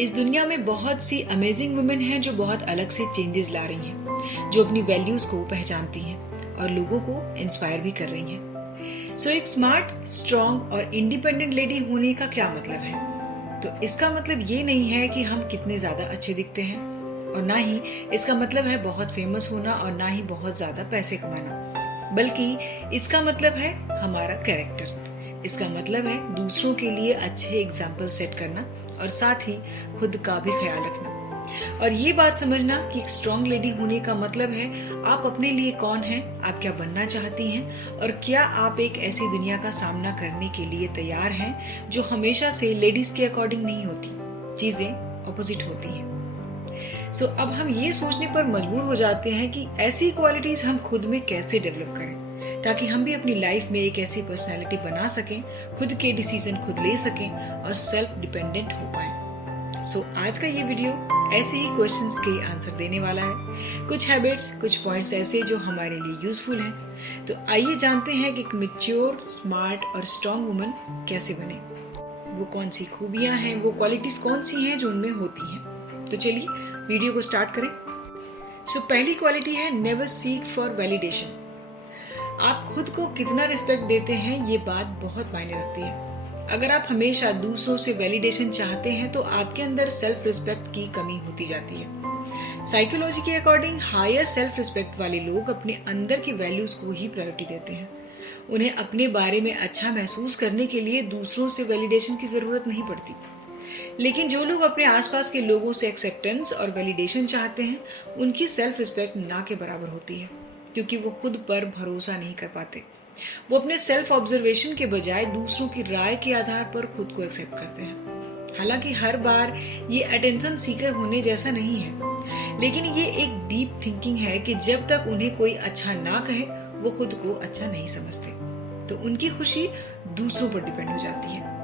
इस दुनिया में बहुत सी अमेजिंग वुमेन हैं जो बहुत अलग से चेंजेस ला रही हैं, जो अपनी वैल्यूज को पहचानती हैं और लोगों को इंस्पायर भी कर रही हैं। सो एक स्मार्ट, स्ट्रॉन्ग और इंडिपेंडेंट लेडी होने का क्या मतलब है? तो इसका मतलब ये नहीं है कि हम कितने ज्यादा अच्छे दिखते हैं, और ना ही इसका मतलब है बहुत फेमस होना, और ना ही बहुत ज्यादा पैसे कमाना, बल्कि इसका मतलब है हमारा कैरेक्टर। इसका मतलब है दूसरों के लिए अच्छे एग्जाम्पल सेट करना और साथ ही खुद का भी ख्याल रखना। और ये बात समझना कि एक स्ट्रॉन्ग लेडी होने का मतलब है आप अपने लिए कौन हैं, आप क्या बनना चाहती हैं, और क्या आप एक ऐसी दुनिया का सामना करने के लिए तैयार हैं जो हमेशा से लेडीज के अकॉर्डिंग नहीं होती, चीजें ऑपोजिट होती हैं। सो अब हम ये सोचने पर मजबूर हो जाते हैं कि ऐसी क्वालिटीज हम खुद में कैसे डेवलप करें ताकि हम भी अपनी लाइफ में एक ऐसी पर्सनालिटी बना सकें, खुद के डिसीजन खुद ले सकें और सेल्फ डिपेंडेंट हो पाएं। सो आज का ये वीडियो ऐसे ही क्वेश्चंस के आंसर देने वाला है। कुछ हैबिट्स, कुछ पॉइंट्स ऐसे जो हमारे लिए यूजफुल हैं। तो आइए जानते हैं कि एक मैच्योर, स्मार्ट और स्ट्रॉन्ग वुमन कैसे बने। वो कौन सी खूबियां हैं, वो क्वालिटीज कौन सी हैं जो उनमें होती हैं। तो चलिए वीडियो को स्टार्ट करें। सो पहली क्वालिटी है नेवर सीक फॉर वैलिडेशन। आप खुद को कितना रिस्पेक्ट देते हैं ये बात बहुत मायने रखती है। अगर आप हमेशा दूसरों से वैलिडेशन चाहते हैं तो आपके अंदर सेल्फ रिस्पेक्ट की कमी होती जाती है। साइकोलॉजी के अकॉर्डिंग हायर सेल्फ रिस्पेक्ट वाले लोग अपने अंदर की वैल्यूज को ही प्रायोरिटी देते हैं। उन्हें अपने बारे में अच्छा महसूस करने के लिए दूसरों से वैलिडेशन की जरूरत नहीं पड़ती। लेकिन जो लोग अपने आसपास के लोगों से एक्सेप्टेंस और वैलिडेशन चाहते हैं, उनकी सेल्फ रिस्पेक्ट ना के बराबर होती है, क्योंकि वो खुद पर भरोसा नहीं कर पाते। वो अपने सेल्फ ऑब्जर्वेशन के बजाय दूसरों की राय के आधार पर खुद को एक्सेप्ट करते हैं। हालांकि हर बार ये अटेंशन सीकर होने जैसा नहीं है, लेकिन ये एक डीप थिंकिंग है कि जब तक उन्हें कोई अच्छा ना कहे वो खुद को अच्छा नहीं समझते, तो उनकी खुशी दूसरों पर डिपेंड हो जाती है।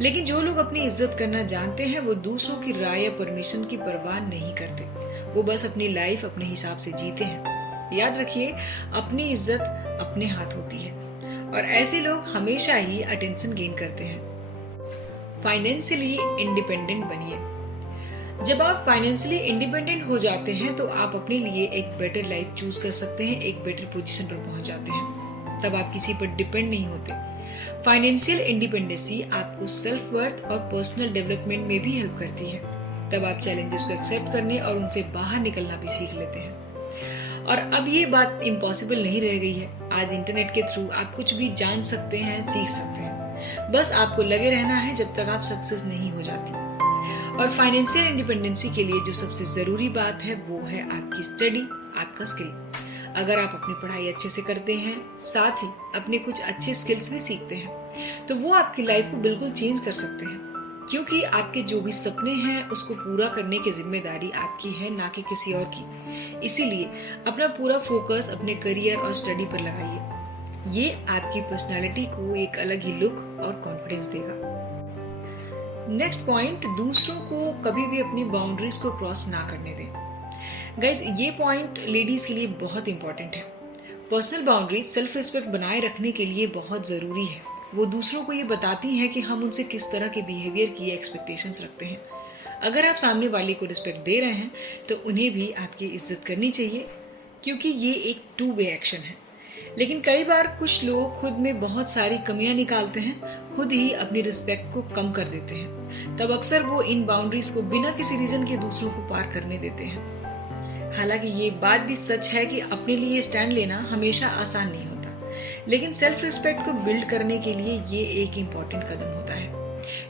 लेकिन जो लोग अपनी इज्जत करना जानते हैं वो दूसरों की राय या परमिशन की परवाह नहीं करते। वो बस अपनी लाइफ अपने हिसाब से जीते हैं। याद रखिए, अपनी इज्जत अपने हाथ होती है और ऐसे लोग हमेशा ही अटेंशन गेन करते हैं। फाइनेंशियली इंडिपेंडेंट बनिए। जब आप फाइनेंशियली इंडिपेंडेंट हो जाते हैं तो आप अपने लिए एक बेटर लाइफ चूज कर सकते हैं, एक बेटर पोजीशन पर पहुंच जाते हैं। तब आप किसी पर डिपेंड नहीं होते। फाइनेंशियल इंडिपेंडेंसी आपको सेल्फ वर्थ और पर्सनल डेवलपमेंट में भी हेल्प करती है। तब आप चैलेंजेस को एक्सेप्ट करने और उनसे बाहर निकलना भी सीख लेते हैं। और अब ये बात इम्पॉसिबल नहीं रह गई है। आज इंटरनेट के थ्रू आप कुछ भी जान सकते हैं, सीख सकते हैं। बस आपको लगे रहना है जब तक आप सक्सेस नहीं हो जाती। और फाइनेंशियल इंडिपेंडेंसी के लिए जो सबसे जरूरी बात है वो है आपकी स्टडी, आपका स्किल। अगर आप अपनी पढ़ाई अच्छे से करते हैं, साथ ही अपने कुछ अच्छे स्किल्स भी सीखते हैं, तो वो आपकी लाइफ को बिल्कुल चेंज कर सकते हैं। क्योंकि आपके जो भी सपने हैं उसको पूरा करने की जिम्मेदारी आपकी है, ना कि किसी और की। इसीलिए अपना पूरा फोकस अपने करियर और स्टडी पर लगाइए। ये आपकी पर्सनालिटी को एक अलग ही लुक और कॉन्फिडेंस देगा। नेक्स्ट पॉइंट, दूसरों को कभी भी अपनी बाउंड्रीज को क्रॉस ना करने दें। गाइज, ये पॉइंट लेडीज के लिए बहुत इंपॉर्टेंट है। पर्सनल बाउंड्रीज सेल्फ रिस्पेक्ट बनाए रखने के लिए बहुत जरूरी है। वो दूसरों को ये बताती हैं कि हम उनसे किस तरह के बिहेवियर की एक्सपेक्टेशंस रखते हैं। अगर आप सामने वाले को रिस्पेक्ट दे रहे हैं तो उन्हें भी आपकी इज्जत करनी चाहिए, क्योंकि ये एक टू वे एक्शन है। लेकिन कई बार कुछ लोग खुद में बहुत सारी कमियां निकालते हैं, खुद ही अपनी रिस्पेक्ट को कम कर देते हैं। तब अक्सर वो इन बाउंड्रीज को बिना किसी रीजन के दूसरों को पार करने देते हैं। हालांकि ये बात भी सच है कि अपने लिए स्टैंड लेना हमेशा आसान नहीं होता, लेकिन सेल्फ रिस्पेक्ट को बिल्ड करने के लिए ये एक इम्पॉर्टेंट कदम होता है।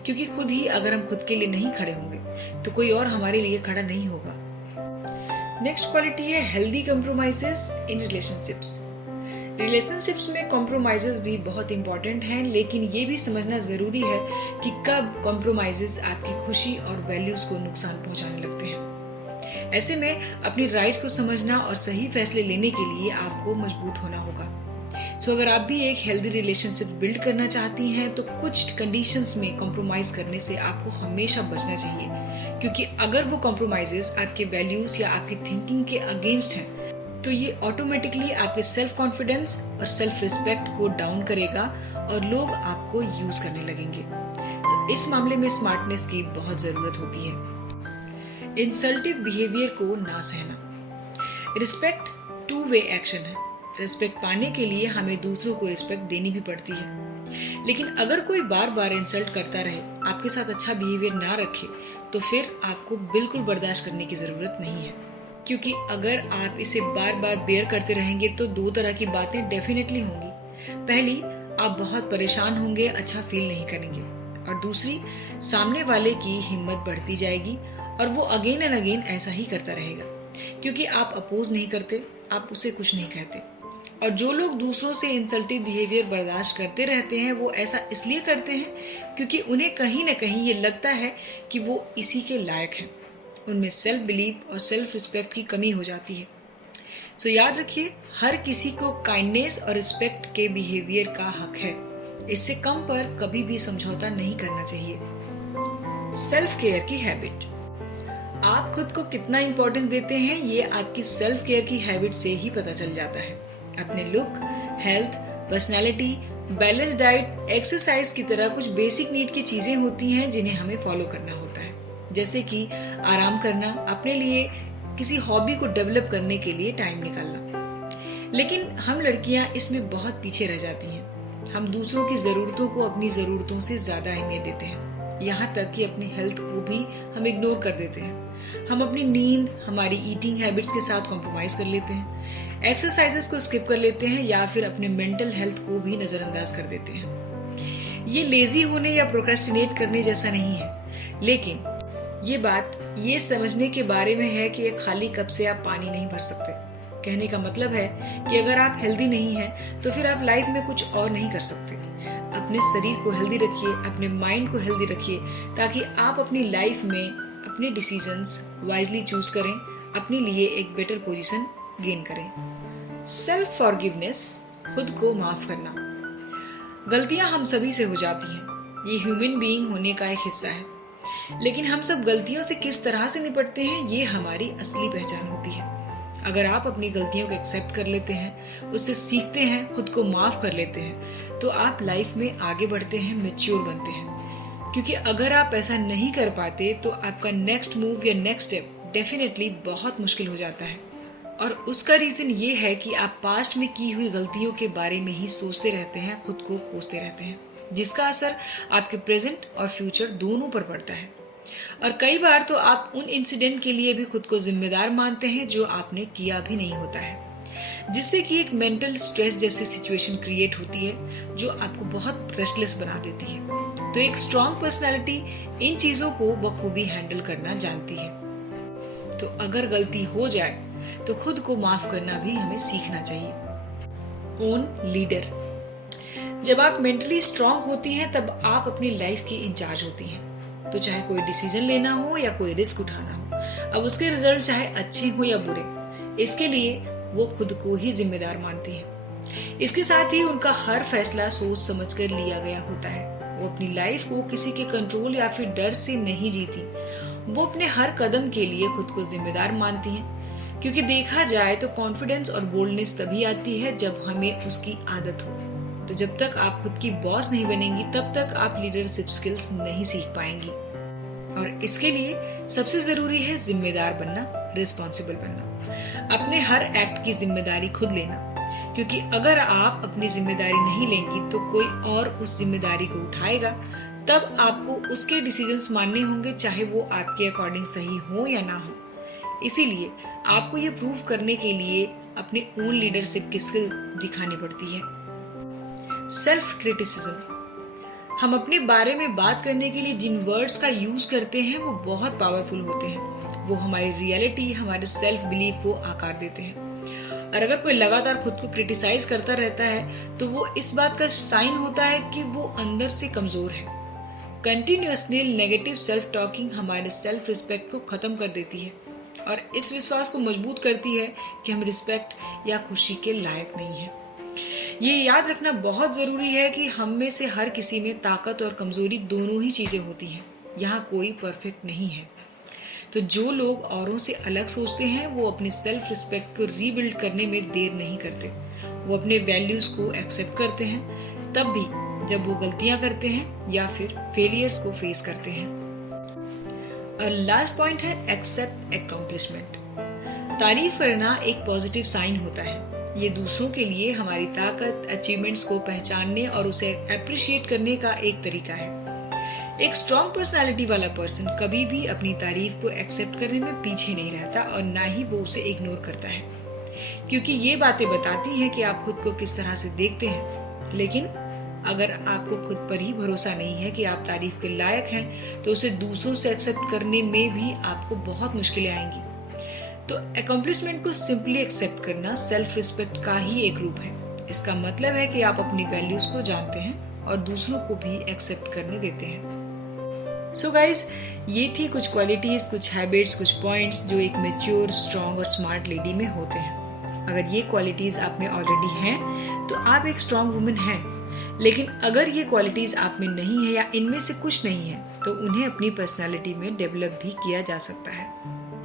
क्योंकि खुद ही अगर हम खुद के लिए नहीं खड़े होंगे तो कोई और हमारे लिए खड़ा नहीं होगा। नेक्स्ट क्वालिटी है healthy compromises in relationships. Relationships में कॉम्प्रोमाइजेस भी बहुत इंपॉर्टेंट हैं, लेकिन ये भी समझना जरूरी है कि कब कॉम्प्रोमाइजेस आपकी खुशी और वैल्यूज को नुकसान पहुंचाने लगते हैं। ऐसे में अपनी राइट्स को समझना और सही फैसले लेने के लिए आपको मजबूत होना होगा। सो अगर आप भी एक हेल्दी रिलेशनशिप बिल्ड करना चाहती हैं तो कुछ कंडीशंस में कॉम्प्रोमाइज करने से आपको हमेशा बचना चाहिए, क्योंकि अगर वो कॉम्प्रोमाइजेस आपके वैल्यूज या आपकी थिंकिंग के अगेंस्ट हैं तो ये ऑटोमेटिकली आपके सेल्फ कॉन्फिडेंस और सेल्फ रिस्पेक्ट को डाउन करेगा और लोग आपको यूज करने लगेंगे। इस मामले में स्मार्टनेस की बहुत जरूरत होती है। इंसल्टिव बिहेवियर को ना सहना। रिस्पेक्ट टू वे एक्शन है। रिस्पेक्ट पाने के लिए हमें दूसरों को रिस्पेक्ट देनी भी पड़ती है, लेकिन अगर कोई बार बार इंसल्ट करता रहे, आपके साथ अच्छा बिहेवियर ना रखे, तो फिर आपको बिल्कुल बर्दाश्त करने की जरूरत नहीं है, क्योंकि अगर आप इसे बार बार बेयर करते रहेंगे तो दो तरह की बातें डेफिनेटली होंगी। पहली, आप बहुत परेशान होंगे, अच्छा फील नहीं करेंगे, और दूसरी, सामने वाले की हिम्मत बढ़ती जाएगी और वो अगेन एंड अगेन ऐसा ही करता रहेगा, क्योंकि आप अपोज नहीं करते, आप उसे कुछ नहीं कहते। और जो लोग दूसरों से इंसल्टिव बिहेवियर बर्दाश्त करते रहते हैं, वो ऐसा इसलिए करते हैं क्योंकि उन्हें कहीं ना कहीं ये लगता है कि वो इसी के लायक हैं। उनमें सेल्फ बिलीफ और सेल्फ रिस्पेक्ट की कमी हो जाती है। सो याद रखिए, हर किसी को काइंडनेस और रिस्पेक्ट के बिहेवियर का हक है। इससे कम पर कभी भी समझौता नहीं करना चाहिए। सेल्फ केयर की हैबिट। आप खुद को कितना इंपॉर्टेंस देते हैं, ये आपकी सेल्फ केयर की हैबिट से ही पता चल जाता है। अपने look, health, personality, balance diet, exercise की तरह कुछ बेसिक नीड की चीजें होती हैं जिन्हें हमें फॉलो करना होता है, जैसे कि आराम करना, अपने लिए किसी हॉबी को डेवलप करने के लिए टाइम निकालना। लेकिन हम लड़कियां इसमें बहुत पीछे रह जाती हैं। हम दूसरों की ज़रूरतों को अपनी ज़रूरतों से ज़्यादा अहमियत देते हैं, यहाँ तक कि अपनी हेल्थ को भी हम इग्नोर कर देते हैं। हम अपनी नींद, हमारी ईटिंग हैबिट्स के साथ कॉम्प्रोमाइज़ कर लेते हैं, एक्सरसाइजेस को स्किप कर लेते हैं, या फिर अपने मेंटल हेल्थ को भी नज़रअंदाज कर देते हैं। ये लेजी होने या प्रोक्रेस्टिनेट करने जैसा नहीं है, लेकिन ये बात ये समझने के बारे में है कि एक खाली कप से आप पानी नहीं भर सकते। कहने का मतलब है कि अगर आप हेल्दी नहीं हैं, तो फिर आप लाइफ में कुछ और नहीं कर सकते। अपने शरीर को हेल्दी रखिए, अपने माइंड को हेल्दी रखिए, ताकि आप अपनी लाइफ में अपने डिसीजंस वाइजली चूज करें, अपने लिए एक बेटर पोजीशन गेन करें। सेल्फ फॉरगिवनेस, खुद को माफ करना। गलतियां हम सभी से हो जाती हैं, ये ह्यूमन बीइंग होने का एक हिस्सा है, लेकिन हम सब गलतियों से किस तरह से निपटते हैं, ये हमारी असली पहचान होती है। अगर आप अपनी गलतियों को एक्सेप्ट कर लेते हैं, उससे सीखते हैं, खुद को माफ कर लेते हैं, तो आप लाइफ में आगे बढ़ते हैं, मैच्योर बनते हैं। क्योंकि अगर आप ऐसा नहीं कर पाते, तो आपका नेक्स्ट मूव या नेक्स्ट स्टेप डेफिनेटली बहुत मुश्किल हो जाता है। और उसका रीजन ये है कि आप पास्ट में की हुई गलतियों के बारे में ही सोचते रहते हैं, खुद को कोसते रहते हैं, जिसका असर आपके प्रेजेंट और फ्यूचर दोनों पर पड़ता है। और कई बार तो आप उन इंसिडेंट के लिए भी खुद को जिम्मेदार मानते हैं जो आपने किया भी नहीं होता है, जिससे कि एक मेंटल स्ट्रेस जैसी सिचुएशन क्रिएट होती है जो आपको बहुत रेस्टलेस बना देती है। तो एक स्ट्रॉन्ग पर्सनालिटी इन चीजों को बखूबी हैंडल करना जानती है। तो अगर गलती हो जाए तो खुद को माफ करना भी हमें सीखना चाहिए। Own leader. जब आप मेंटली स्ट्रांग होती हैं, तब आप अपनी लाइफ की इंचार्ज होती हैं। तो चाहे कोई डिसीजन लेना हो या कोई रिस्क उठाना हो, अब उसके रिजल्ट चाहे अच्छे हो या बुरे, इसके लिए वो खुद को ही जिम्मेदार मानती हैं। इसके साथ ही उनका हर फैसला सोच समझकर लिया गया होता है। वो अपनी लाइफ को किसी के कंट्रोल या फिर डर से नहीं जीती, वो अपने हर कदम के लिए खुद को जिम्मेदार मानती हैं। क्योंकि देखा जाए तो कॉन्फिडेंस और बोल्डनेस तभी आती है जब हमें उसकी आदत हो। तो जब तक आप खुद की बॉस नहीं बनेंगी, तब तक आप लीडरशिप स्किल्स नहीं सीख पाएंगी। और इसके लिए सबसे जरूरी है जिम्मेदार बनना, रिस्पॉन्सिबल बनना, अपने हर एक्ट की जिम्मेदारी खुद लेना। क्योंकि अगर आप अपनी जिम्मेदारी नहीं लेंगी, तो कोई और उस जिम्मेदारी को उठाएगा। तब आपको उसके डिसीजंस मानने होंगे, चाहे वो आपके अकॉर्डिंग सही हो या ना हो। इसीलिए आपको ये प्रूव करने के लिए अपने ओन लीडरशिप की स्किल दिखानी पड़ती है। Self criticism. हम अपने बारे में बात करने के लिए जिन वर्ड्स का यूज करते हैं, वो बहुत पावरफुल होते हैं। वो हमारी रियलिटी, हमारे सेल्फ बिलीफ को आकार देते हैं। और अगर कोई लगातार खुद को क्रिटिसाइज करता रहता है, तो वो इस बात का साइन होता है कि वो अंदर से कमजोर है। कंटिन्यूअसली नेगेटिव सेल्फ टॉकिंग हमारे सेल्फ रिस्पेक्ट को खत्म कर देती है और इस विश्वास को मजबूत करती है कि हम रिस्पेक्ट या खुशी के लायक नहीं हैं। ये याद रखना बहुत जरूरी है कि हम में से हर किसी में ताकत और कमजोरी दोनों ही चीजें होती हैं। यहाँ कोई परफेक्ट नहीं है। तो जो लोग औरों से अलग सोचते हैं, वो अपने सेल्फ रिस्पेक्ट को रीबिल्ड करने में देर नहीं करते। वो अपने वैल्यूज को एक्सेप्ट करते हैं, तब भी जब वो गलतियां करते हैं या फिर फेलियर्स को फेस करते हैं। और लास्ट पॉइंट है एक्सेप्ट अकम्प्लिशमेंट। तारीफ करना एक पॉजिटिव साइन होता है। ये दूसरों के लिए हमारी ताकत, अचीवमेंट्स को पहचानने और उसे अप्रिशिएट करने का एक तरीका है। एक स्ट्रॉन्ग पर्सनालिटी वाला पर्सन कभी भी अपनी तारीफ को एक्सेप्ट करने में पीछे नहीं रहता और ना ही वो उसे इग्नोर करता है, क्योंकि ये बातें बताती हैं कि आप खुद को किस तरह से देखते हैं। लेकिन अगर आपको खुद पर ही भरोसा नहीं है कि आप तारीफ के लायक हैं, तो उसे दूसरों से एक्सेप्ट करने में भी आपको बहुत मुश्किलें आएंगी। तो अकम्प्लिशमेंट को सिंपली एक्सेप्ट करना सेल्फ रिस्पेक्ट का ही एक रूप है। इसका मतलब है कि आप अपनी वैल्यूज को जानते हैं और दूसरों को भी एक्सेप्ट करने देते हैं। सो गाइज, ये थी कुछ क्वालिटीज, कुछ हैबिट्स, कुछ पॉइंट्स जो एक मैच्योर, स्ट्रॉन्ग और स्मार्ट लेडी में होते हैं। अगर ये क्वालिटीज आप में ऑलरेडी हैं तो आप एक स्ट्रॉन्ग वुमन हैं। लेकिन अगर ये क्वालिटीज आप में नहीं है या इनमें से कुछ नहीं है, तो उन्हें अपनी पर्सनालिटी में डेवलप भी किया जा सकता है।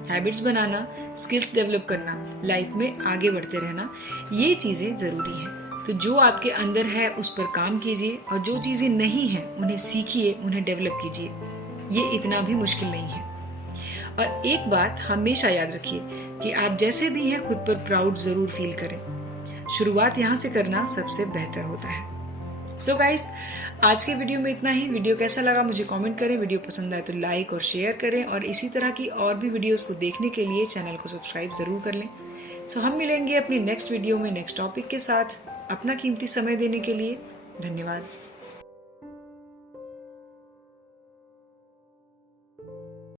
हैबिट्स बनाना, स्किल्स डेवलप करना, लाइफ में आगे बढ़ते रहना, ये चीज़ें ज़रूरी हैं। तो जो आपके अंदर है उस पर काम कीजिए और जो चीज़ें नहीं हैं उन्हें सीखिए, उन्हें डेवलप कीजिए। ये इतना भी मुश्किल नहीं है। और एक बात हमेशा याद रखिए कि आप जैसे भी हैं खुद पर प्राउड ज़रूर फील करें। शुरुआत यहाँ से करना सबसे बेहतर होता है। सो गाइस, आज के वीडियो में इतना ही। वीडियो कैसा लगा मुझे कमेंट करें। वीडियो पसंद आए तो लाइक और शेयर करें और इसी तरह की और भी वीडियोस को देखने के लिए चैनल को सब्सक्राइब ज़रूर कर लें। सो हम मिलेंगे अपनी नेक्स्ट वीडियो में नेक्स्ट टॉपिक के साथ। अपना कीमती समय देने के लिए धन्यवाद।